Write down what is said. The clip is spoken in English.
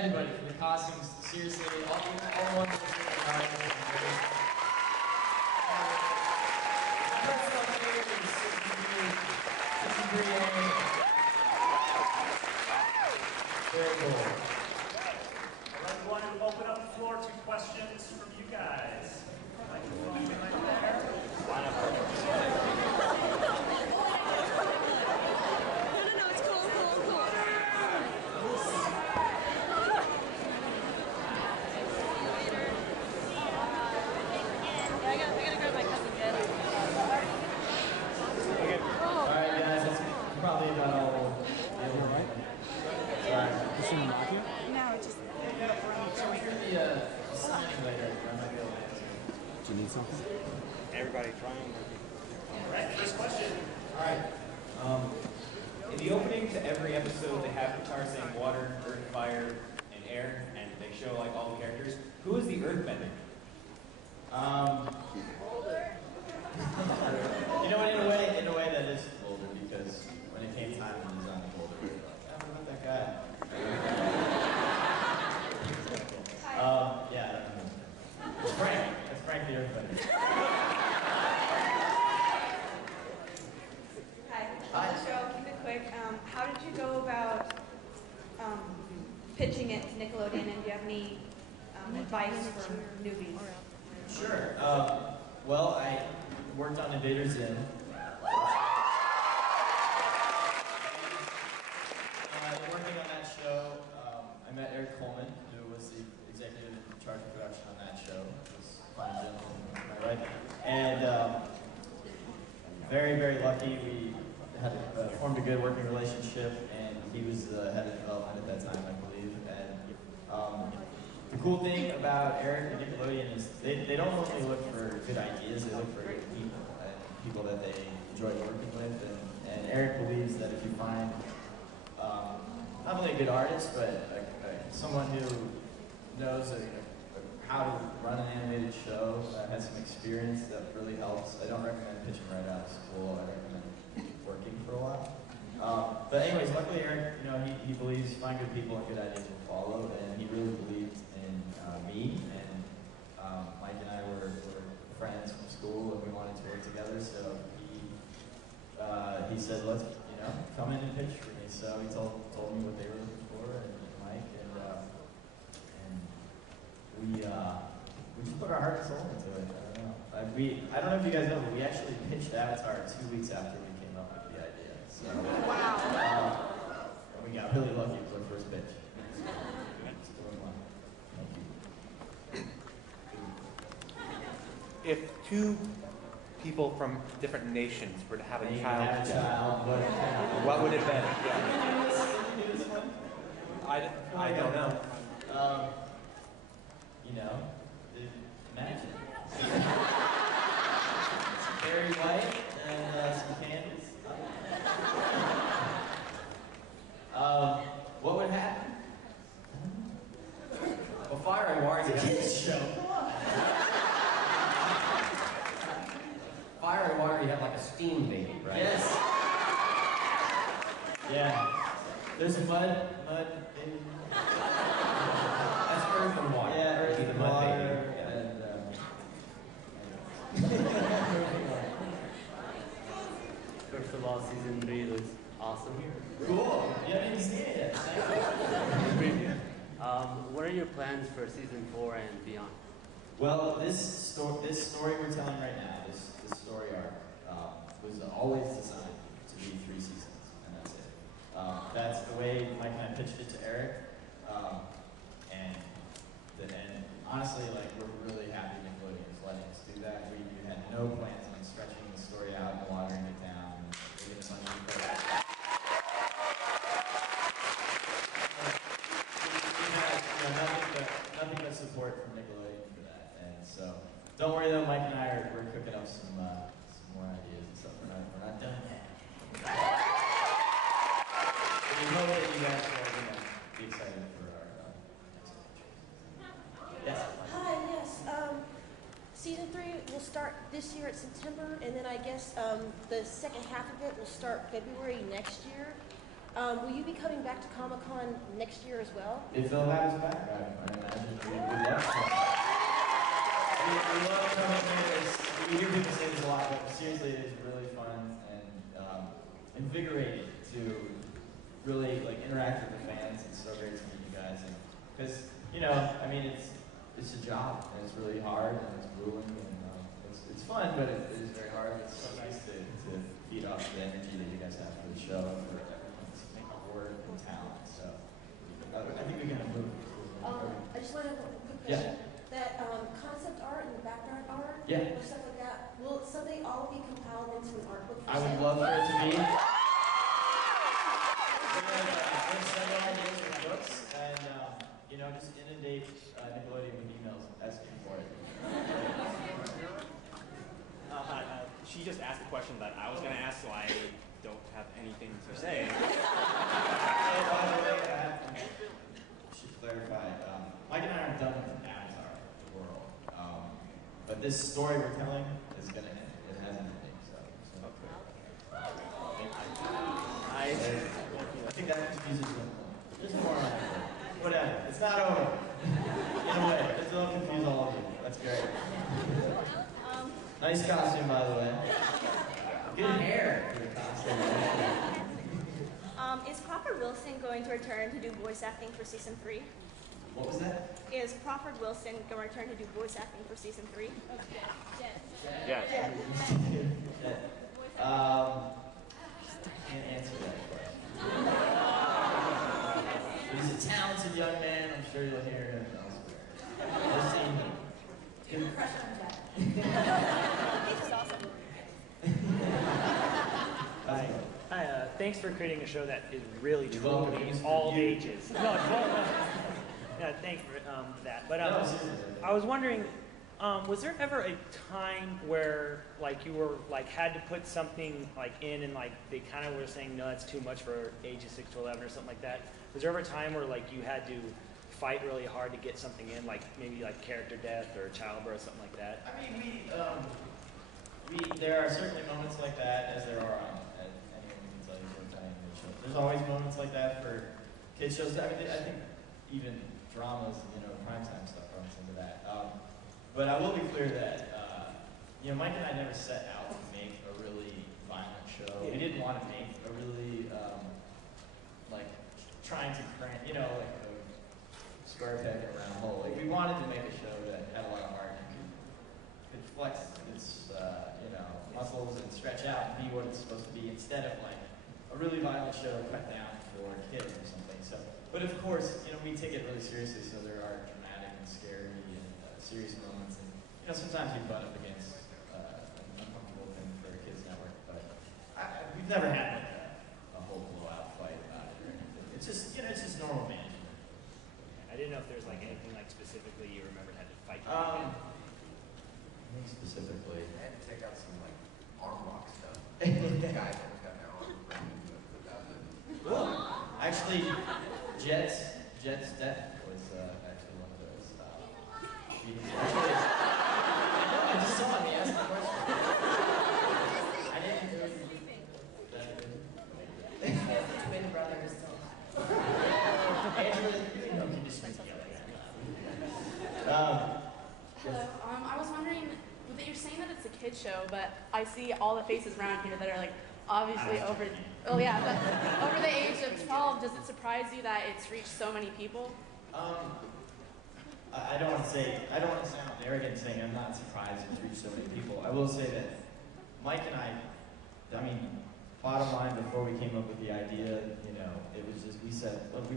everybody for the costumes. Seriously, all the ones that are great. My personal favorite is 63A. Very cool. All right, we want to open up the floor to questions from you guys. Right there. I gotta grab my cousin Jed. Alright guys, that's probably about all we'll be able to write. Sorry. You shouldn't knock you? No, just... So we hear the signing later. I might be able to answer. Do you need something? Everybody trying. All right, first question. Alright. In the opening to every episode, they have guitars saying water, earth, fire, and air, and they show like all the characters. Who is the earthbender? You know, in a way that is Boulder, because when it came time to design the Boulder, we were like, oh, what about that guy? Yeah, it's Frank. That's Frank the Earthbender. Hi. On the show, keep it quick. How did you go about pitching it to Nickelodeon, and do you have any advice for newbies? Sure. Well, I worked on Invader Zim. Working on that show, I met Eric Coleman, who was the executive in charge of production on that show. It was fine gentleman, am I right? And very, very lucky. We had formed a good working relationship, and he was the head of development at that time, I believe. And the cool thing about Eric and Nickelodeon is they don't only look for good ideas, they look for good people, and people that they enjoy working with. And Eric believes that if you find not only a good artist, but someone who knows how to run an animated show, has some experience that really helps. I don't recommend pitching right out of school. I recommend working for a while. But anyways, luckily Eric, you know, he believes find good people and good ideas will follow, and he really believed in me. And Mike and I were friends from school, and we wanted to work together. So he said, let's come in and pitch for me. So he told me what they were looking for, and Mike, and we just put our heart and soul into it. I don't know. I don't know if you guys know, but we actually pitched Avatar 2 weeks after we came up with the idea. So, wow. And we got really lucky with our first pitch. It's going well. Thank you. If two people from different nations were to have a child together, what would it be? I don't know. Magic. Very white and some candles. What would happen? Well, Fire and Water is a kids show. Fire and water, you have like a steam baby, right? Yes. Yeah. There's mud baby. That's earth and water. Yeah, earth Be the and mud water. baby. First of all, season 3 looks awesome. Cool. You haven't even seen it yet. What are your plans for season 4 and beyond? Well, this story we're telling right now, this story arc, was always designed to be 3 seasons, and that's it. That's the way Mike and I pitched it to Eric, and honestly, like, we're really happy Nickelodeon is letting us do that. We had no plans on stretching the story out and watering it down. And giving us nothing but support from Nickelodeon for that, and so don't worry though. Mike and I we're cooking up some more ideas and stuff. We're not done yet. We hope that you guys will be excited for our next adventure. Yes. Hi, yes. Season 3 will start this year at September, and then I guess the second half of it will start February next year. Will you be coming back to Comic-Con next year as well? If they'll have us back, I imagine we would love to. We love coming here. We hear people say this a lot, but seriously, it is really fun and invigorating to really like interact with the fans. It's so great to meet you guys, because I mean, it's a job and it's really hard and it's grueling and it's fun, but it is very hard. It's so nice to feed off the energy that you guys have for the show and for everyone's work and talent. So I think we can move. I just want to have a quick Yeah. question. That concept art and the background art, Yeah. or stuff like that, will someday all be compiled into an art book for I would sale? love for it to be. There's several ideas for books, and just inundate Nickelodeon with emails asking for it. Hi, she just asked a question that I was going to ask, so I don't have anything to say. By the way, I should clarify. Mike and I aren't done with Avatar: The World, but this story we're telling is going to end. It hasn't ended, so. I think that confuses them. There's more on it. Whatever. It's not over. In a way, it'll confuse all of you. That's great. Nice costume, by the way. Good hair for the costume. Is Crawford Wilson going to return to do voice acting for season 3? What was that? Is Crawford Wilson going to return to do voice acting for season 3? Yes. Can't answer that question. He's a talented young man. I'm sure you'll hear him elsewhere. I've seen him. Do you have a crush on Jack? He's just awesome. Hi. Thanks for creating a show that is really You're true welcome. to all ages. No, thanks for that. But No, seriously. I was wondering, was there ever a time where like you were like had to put something like in and like they kind of were saying no, that's too much for ages 6 to 11 or something like that? Was there ever a time where like you had to fight really hard to get something in, like maybe like character death or childbirth, something like that? I mean, there are certainly moments like that, as there are on anyone can tell you what time in the show. There's always moments like that for kids shows. I mean, I think even dramas, primetime stuff runs into that. But I will be clear that, Mike and I never set out to make a really violent show. We didn't want to make a really, trying to cram, like a square peg around a hole. Like, we wanted to make a show that had a lot of heart and could flex its, muscles and stretch out and be what it's supposed to be, instead of like a really violent show cut down for kids or something. So, but of course, we take it really seriously, so there are dramatic and scary and serious moments, and sometimes you butt up against an uncomfortable thing for a kids network, but we've never had like a whole blowout fight about it or anything. It's just it's just normal management. I didn't know if there's like anything like specifically you remembered had to fight. Me specifically. I had to take out some arm lock stuff. Guys almost got their arm broken, but that was it. Cool. Actually, Jet's death was actually one of those. Actually, I just saw him. He asked the question. I didn't know you. Twin brothers still Angela, you just Hello. I was wondering that you're saying that it's a kid show, but I see all the faces around here that are obviously over. Oh yeah, but over the age of 12. Does it surprise you that it's reached so many people? I don't want to sound arrogant saying I'm not surprised it's reached so many people. I will say that Mike and I mean, bottom line, before we came up with the idea, it was just, we said, look, we